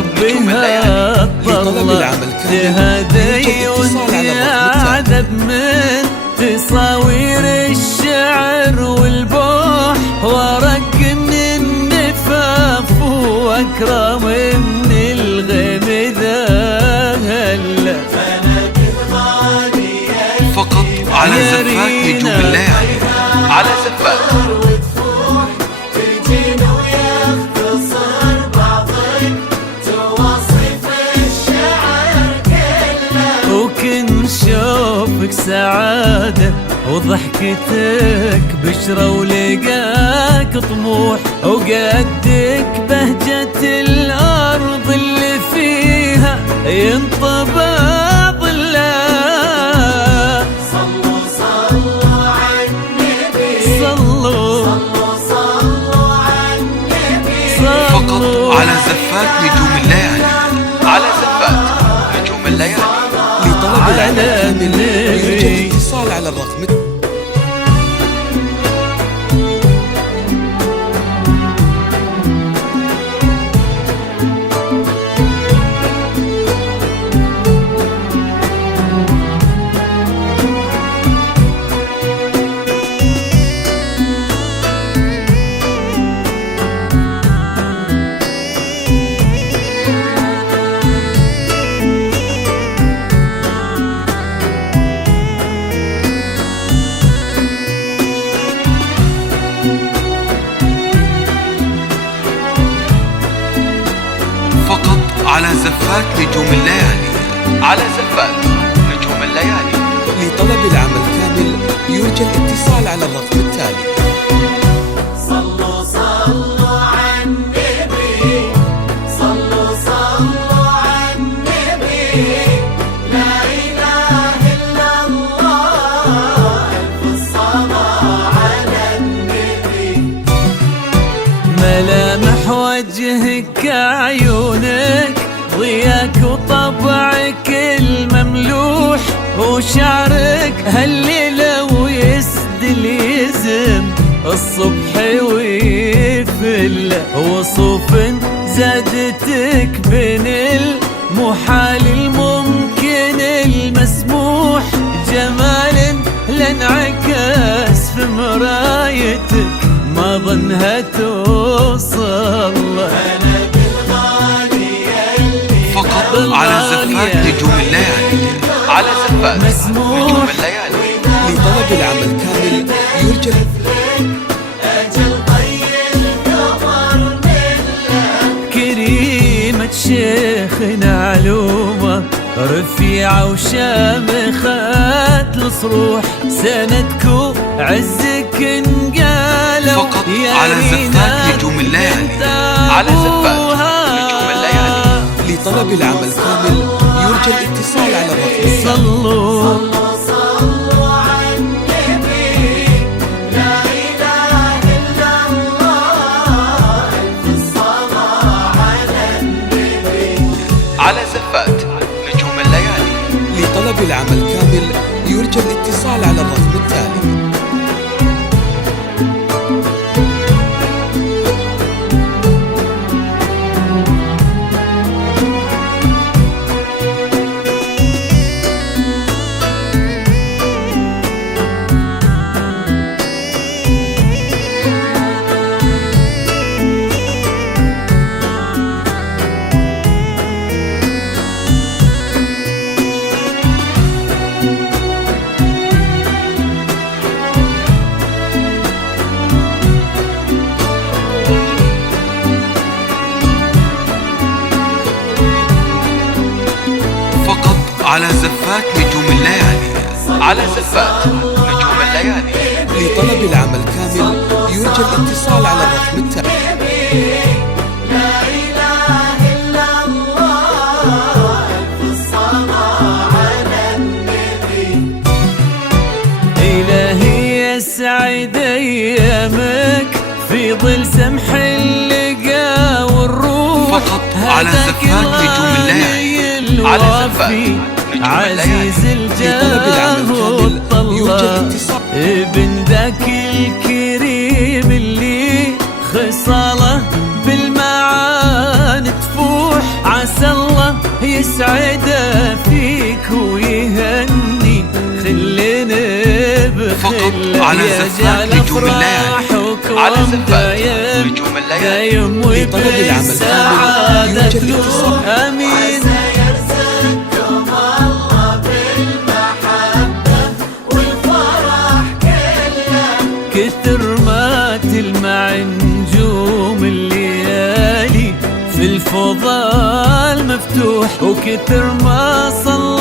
ربها اطلع تهدي وانتعذب من تصاوير الشعر والبوح ورق من النفاف واكرم من الغيم ذا هلا فقط على زفات نجوم الليالي. على زفات وكن شوفك سعادة وضحكتك بشرة ولقاك طموح وقدك بهجة الأرض اللي فيها ينطبع ظلها. صلوا صلوا على النبي صلوا على النبي. فقط على زفات نجوم الليالي. على زفات نجوم الليالي. لطلب العمل كامل يرجى الاتصال على الرقم على زفات نجوم الليالي. على زفات نجوم الليالي. لطلب العمل كامل يرجى الاتصال على الرقم التالي. صلوا صلوا على النبي. صلوا صلوا على النبي. لا إله إلا الله. ألف الصلاة على النبي. ملامح وجهك عيونك ضياك وطبعك المملوح وشعرك هالليلة ويسدل يزم الصبح ويفل وصوف زادتك بين المحال الممكن المسموح جمال لانعكس في مرايتك ما ظنها توصل. فقط على زفات نجوم الليالي. على زفات نجوم الليالي. لطلب العمل كامل يرجى أجل طي القمر ملة. كريمة شيخنا علومة رفيعة وشامخات الصروح سندكو عزك انقالوا فقط على زفات نجوم الليالي. على زفات نجوم الليالي. لطلب العمل كامل يرجى الاتصال على الرقم. صلوا صلوا على النبي. لا إله إلا الله. ألف الصلاة على النبي. على زفات نجوم الليالي. لطلب العمل كامل يرجى الاتصال على الرقم التالي. على زفات نجوم الليالي. على زفات نجوم الليالي. لطلب العمل كامل يرجى الاتصال على الرقم التالي. لا إله إلا الله. ألف الصلاة على النبي. إلهي يسعد أيامك في ظل سمح اللقا والروح. فقط على زفات نجوم الليالي. على زفات نجوم الليالي. عزيز الجاه والطلة ابن ذاك الكريم اللي خصاله بالمعاني تفوح يسعده فيك ويهني خلنا بخله على زفات نجوم الليالي. على زفات نجوم الليالي. دايم لطلب العمل وبالسعادة كامل يوجد اتصال. امين. يرزقكم الله بالمحبة والفرح كله. كثر ما تلمع نجوم الليالي في الفضاء المفتوح، وكثر ما صلى